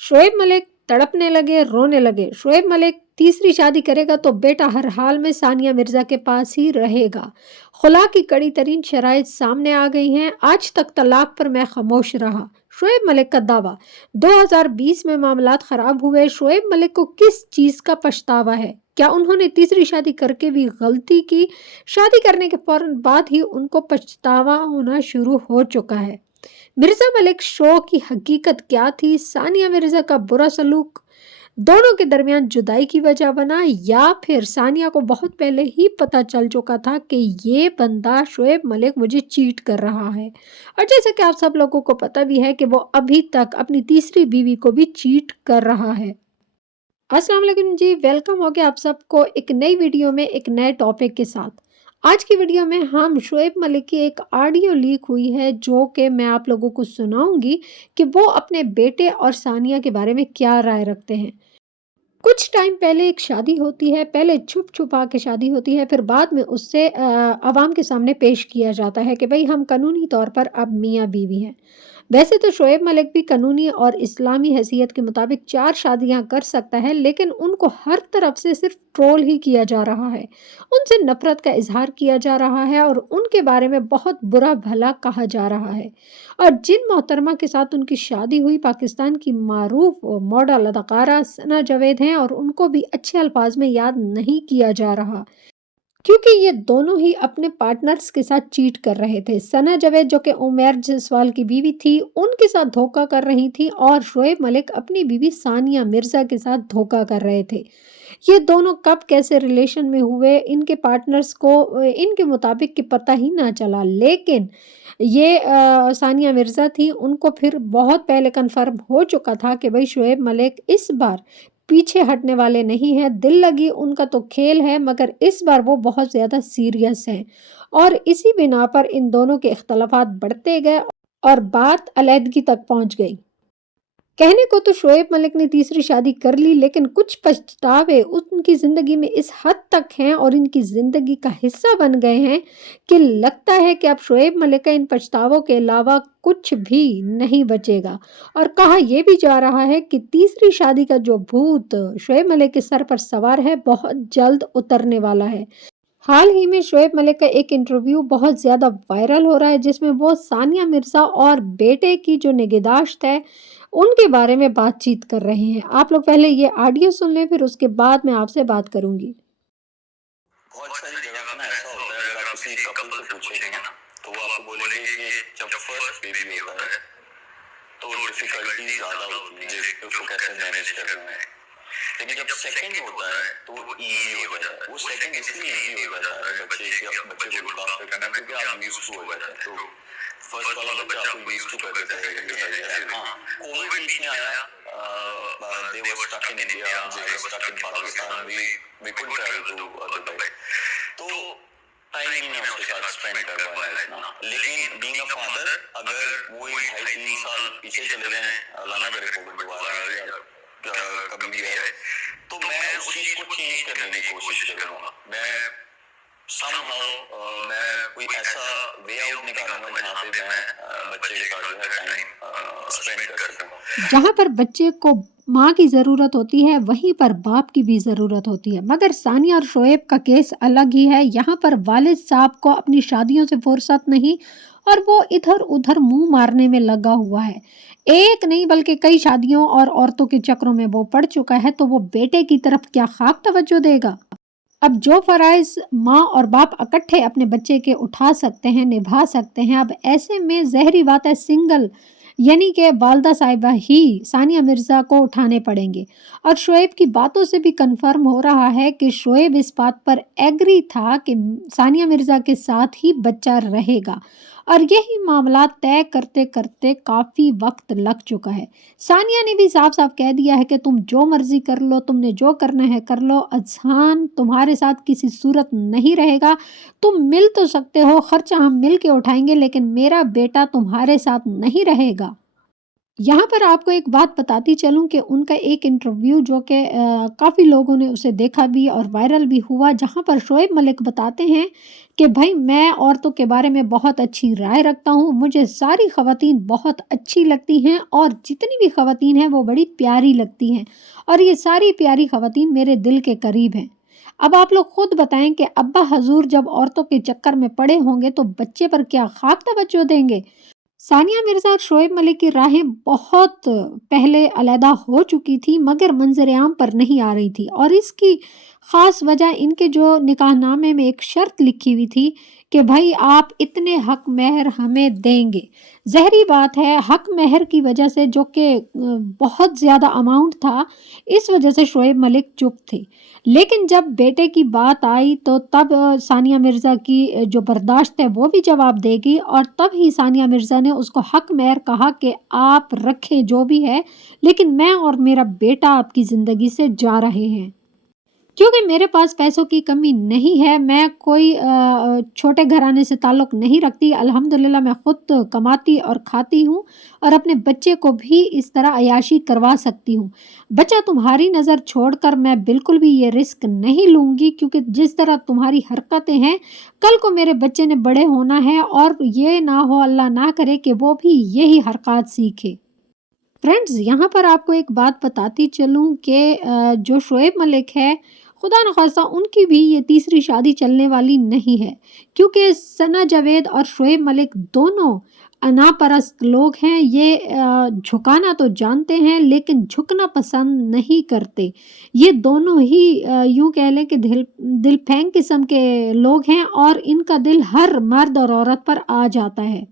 शोएब मलिक तड़पने लगे, रोने लगे। शोएब मलिक तीसरी शादी करेगा तो बेटा हर हाल में सानिया मिर्जा के पास ही रहेगा। खुला की कड़ी तरीन शराइत सामने आ गई हैं। आज तक तलाक पर मैं खामोश रहा। शोएब मलिक का दावा। 2020 में मामलात खराब हुए। शोएब मलिक को किस चीज का पछतावा है? क्या उन्होंने तीसरी शादी करके भी गलती की? शादी करने के फौरन बाद ही उनको पछतावा होना शुरू हो चुका है। मिर्जा मलिक शो की हकीकत क्या थी? सानिया मिर्जा का बुरा सलूक दोनों के दरमियान जुदाई की वजह बना, या फिर सानिया को बहुत पहले ही पता चल चुका था कि ये बंदा शोएब मलिक मुझे चीट कर रहा है? और जैसे कि आप सब लोगों को पता भी है कि वो अभी तक अपनी तीसरी बीवी को भी चीट कर रहा है। अस्सलाम वालेकुम जी, वेलकम हो गया आप सबको एक नई वीडियो में एक नए टॉपिक के साथ। आज की वीडियो में हम शोएब मलिक की एक ऑडियो लीक हुई है जो कि मैं आप लोगों को सुनाऊंगी कि वो अपने बेटे और सानिया के बारे में क्या राय रखते हैं। कुछ टाइम पहले एक शादी होती है, पहले छुप छुपा के शादी होती है, फिर बाद में उससे अवाम के सामने पेश किया जाता है कि भाई हम कानूनी तौर पर अब मियाँ बीवी हैं। वैसे तो शोएब मलिक भी कानूनी और इस्लामी हैसियत के मुताबिक 4 शादियां कर सकता है, लेकिन उनको हर तरफ से सिर्फ ट्रोल ही किया जा रहा है। उनसे नफरत का इजहार किया जा रहा है और उनके बारे में बहुत बुरा भला कहा जा रहा है। और जिन मोहतरमा के साथ उनकी शादी हुई, पाकिस्तान की मारूफ मॉडल अदाकारा सना जावेद हैं, और उनको भी अच्छे अल्फाज में याद नहीं किया जा रहा क्योंकि ये दोनों ही अपने पार्टनर्स के साथ चीट कर रहे थे। सना जावेद जो कि उमर जसवाल की बीवी थी, उनके साथ धोखा कर रही थी, और शोएब मलिक अपनी बीवी सानिया मिर्जा के साथ धोखा कर रहे थे। ये दोनों कब कैसे रिलेशन में हुए, इनके पार्टनर्स को इनके मुताबिक कि पता ही ना चला। लेकिन ये सानिया मिर्जा थी, उनको फिर बहुत पहले कन्फर्म हो चुका था कि भाई शोएब मलिक इस बार पीछे हटने वाले नहीं हैं। दिल लगी उनका तो खेल है, मगर इस बार वो बहुत ज़्यादा सीरियस हैं, और इसी बिना पर इन दोनों के इख्तलाफात बढ़ते गए और बात अलहदगी तक पहुंच गई। कहने को तो शोएब मलिक ने तीसरी शादी कर ली, लेकिन कुछ पछतावे उनकी ज़िंदगी में इस हद तक हैं और इनकी ज़िंदगी का हिस्सा बन गए हैं कि लगता है कि अब शोएब मलिक का इन पछतावों के अलावा कुछ भी नहीं बचेगा। और कहा यह भी जा रहा है कि तीसरी शादी का जो भूत शोएब मलिक के सर पर सवार है, बहुत जल्द उतरने वाला है। हाल ही में शोएब मलिक का एक इंटरव्यू बहुत ज़्यादा वायरल हो रहा है, जिसमें वो सानिया मिर्ज़ा और बेटे की जो निगहदाश्त है उनके बारे में बातचीत कर रहे हैं। आप लोग पहले ये ऑडियो सुन लें, फिर उसके बाद मैं आपसे बात करूंगी। बहुत सारी जगह पे ना ऐसा होता है, अगर आप किसी कपल से पूछेंगे ना तो वो आपको बोलेंगे कि जब फर्स्ट बेबी होता है तो डिफिकल्टी ज्यादा होती है कि उसको कैसे मैनेज करना है, लेकिन जब सेकंड होता है तो वो इजी हो जाता है। वो सेकंड इसलिए इजी हो जाता है बच्चे को लुक आफ्टर करना, क्योंकि आप यूज्ड टू हो जाते हैं। तो फर्स्ट वाला बच्चा आपको यूज्ड टू कर देता है। हाँ, कोविड बीच में आया, they were stuck in India, they were stuck in Pakistan, we couldn't travel to Dubai, तो टाइम ही मैं उसके साथ स्पेंड कर पाया इतना। लेकिन बीइंग अ फादर, अगर वो 2.5-3 साल पीछे चले जाएं, अल्लाह ना करे कोविड दोबारा आए या कभी भी आए, तो मैं उस चीज को चेंज करने की कोशिश करूंगा। मैं मैं कोई ऐसा वे आउट निकालूंगा जहाँ पे मैं बच्चे के साथ जो है टाइम स्पेंड कर सकूं। जहाँ पर बच्चे को माँ की ज़रूरत होती है, वहीं पर बाप की भी ज़रूरत होती है। मगर सानिया और शोएब का केस अलग ही है। यहाँ पर वालिद साहब को अपनी शादियों से फुर्सत नहीं, और वो इधर उधर मुंह मारने में लगा हुआ है। एक नहीं बल्कि कई शादियों और औरतों के चक्रों में वो पड़ चुका है, तो वो बेटे की तरफ क्या खाक तवज्जो देगा? अब जो फ़राइज़ माँ और बाप इकट्ठे अपने बच्चे के उठा सकते हैं, निभा सकते हैं, अब ऐसे में ज़हरी बात है सिंगल यानी कि वालदा साहिबा ही सानिया मिर्ज़ा को उठाने पड़ेंगे। और शोएब की बातों से भी कंफर्म हो रहा है कि शोएब इस बात पर एग्री था कि सानिया मिर्ज़ा के साथ ही बच्चा रहेगा, और यही मामला तय करते करते काफ़ी वक्त लग चुका है। सानिया ने भी साफ साफ कह दिया है कि तुम जो मर्जी कर लो, तुमने जो करना है कर लो, अजहान तुम्हारे साथ किसी सूरत नहीं रहेगा। तुम मिल तो सकते हो, खर्चा हम मिल के उठाएंगे, लेकिन मेरा बेटा तुम्हारे साथ नहीं रहेगा। यहाँ पर आपको एक बात बताती चलूँ कि उनका एक इंटरव्यू जो कि काफ़ी लोगों ने उसे देखा भी और वायरल भी हुआ, जहाँ पर शोएब मलिक बताते हैं कि भाई मैं औरतों के बारे में बहुत अच्छी राय रखता हूँ, मुझे सारी ख़वातीन बहुत अच्छी लगती हैं और जितनी भी ख़वातीन हैं वो बड़ी प्यारी लगती हैं और ये सारी प्यारी ख़वातीन मेरे दिल के करीब हैं। अब आप लोग खुद बताएं कि अब्बा हजूर जब औरतों के चक्कर में पड़े होंगे तो बच्चे पर क्या खाक तवज्जो देंगे। सानिया मिर्ज़ा और शोएब मलिक की राहें बहुत पहले अलहदा हो चुकी थी मगर मंजर-ए-आम पर नहीं आ रही थी और इसकी ख़ास वजह इनके जो निकाहनामे में एक शर्त लिखी हुई थी कि भाई आप इतने हक महर हमें देंगे। ज़ाहिरी बात है हक महर की वजह से जो कि बहुत ज़्यादा अमाउंट था, इस वजह से शोएब मलिक चुप थे। लेकिन जब बेटे की बात आई तो तब सानिया मिर्ज़ा की जो बर्दाश्त है वो भी जवाब देगी और तब ही सानिया मिर्ज़ा ने उसको हक महर कहा कि आप रखें जो भी है, लेकिन मैं और मेरा बेटा आपकी ज़िंदगी से जा रहे हैं। क्योंकि मेरे पास पैसों की कमी नहीं है, मैं कोई छोटे घराने से ताल्लुक़ नहीं रखती, अल्हम्दुलिल्लाह मैं ख़ुद कमाती और खाती हूँ और अपने बच्चे को भी इस तरह अय्याशी करवा सकती हूँ। बच्चा तुम्हारी नज़र छोड़कर मैं बिल्कुल भी ये रिस्क नहीं लूँगी क्योंकि जिस तरह तुम्हारी हरकतें हैं, कल को मेरे बच्चे ने बड़े होना है और ये ना हो अल्लाह ना करे कि वो भी यही हरकत सीखे। फ्रेंड्स यहाँ पर आपको एक बात बताती चलूँ कि जो शोएब मलिक है, खुदा न खास्ता उनकी भी ये तीसरी शादी चलने वाली नहीं है क्योंकि सना जावेद और शोएब मलिक दोनों अनापरस्त लोग हैं। ये झुकाना तो जानते हैं लेकिन झुकना पसंद नहीं करते। ये दोनों ही यूँ कह लें कि दिल फेंक किस्म के लोग हैं और इनका दिल हर मर्द और औरत पर आ जाता है।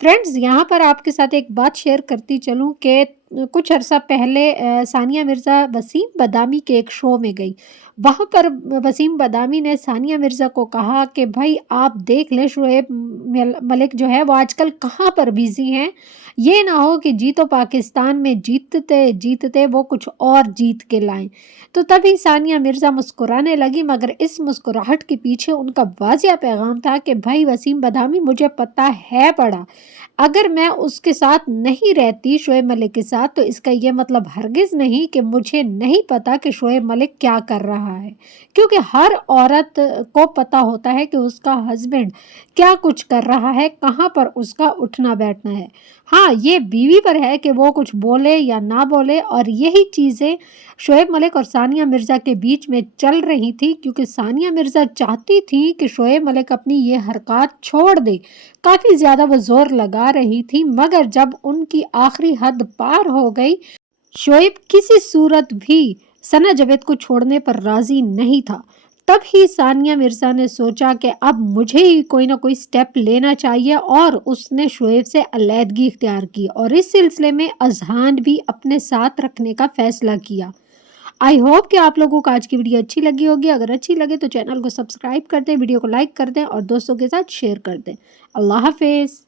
फ्रेंड्स यहाँ पर आपके साथ एक बात शेयर करती चलूँ कि कुछ अर्सा पहले सानिया मिर्ज़ा वसीम बदामी के एक शो में गई। वहाँ पर वसीम बदामी ने सानिया मिर्ज़ा को कहा कि भाई आप देख लें शोएब मलिक जो है वो आजकल कहाँ पर बिज़ी हैं। ये ना हो कि जीतो पाकिस्तान में जीतते जीतते वो कुछ और जीत के लाएं। तो तभी सानिया मिर्ज़ा मुस्कुराने लगी मगर इस मुस्कुराहट के पीछे उनका वाज़िया पैगाम था कि भाई वसीम बदामी मुझे पता है पड़ा, अगर मैं उसके साथ नहीं रहती शोएब मलिक के साथ तो इसका ये मतलब हरगिज़ नहीं कि मुझे नहीं पता कि शोएब मलिक क्या कर रहा है, क्योंकि हर औरत को पता होता है कि उसका हस्बैंड क्या कुछ कर रहा है, कहाँ पर उसका उठना बैठना है। हाँ, ये बीवी पर है कि वो कुछ बोले या ना बोले और यही चीज़ें शोएब मलिक और सानिया मिर्ज़ा के बीच में चल रही थी क्योंकि सानिया मिर्ज़ा चाहती थी कि शोएब मलिक अपनी ये हरकत छोड़ दे। काफ़ी ज़्यादा वो ज़ोर लगा रही थी मगर जब उनकी आखिरी हद पार हो गई, शोएब किसी सूरत भी सना जावेद को छोड़ने पर राज़ी नहीं था। तब ही सानिया मिर्ज़ा ने सोचा कि अब मुझे ही कोई ना कोई स्टेप लेना चाहिए और उसने शोएब से अलहदगी इख्तियार की और इस सिलसिले में अज़हान भी अपने साथ रखने का फ़ैसला किया। आई होप कि आप लोगों को आज की वीडियो अच्छी लगी होगी। अगर अच्छी लगे तो चैनल को सब्सक्राइब कर दें, वीडियो को लाइक कर दें और दोस्तों के साथ शेयर कर दें। अल्लाह हाफ़िज़।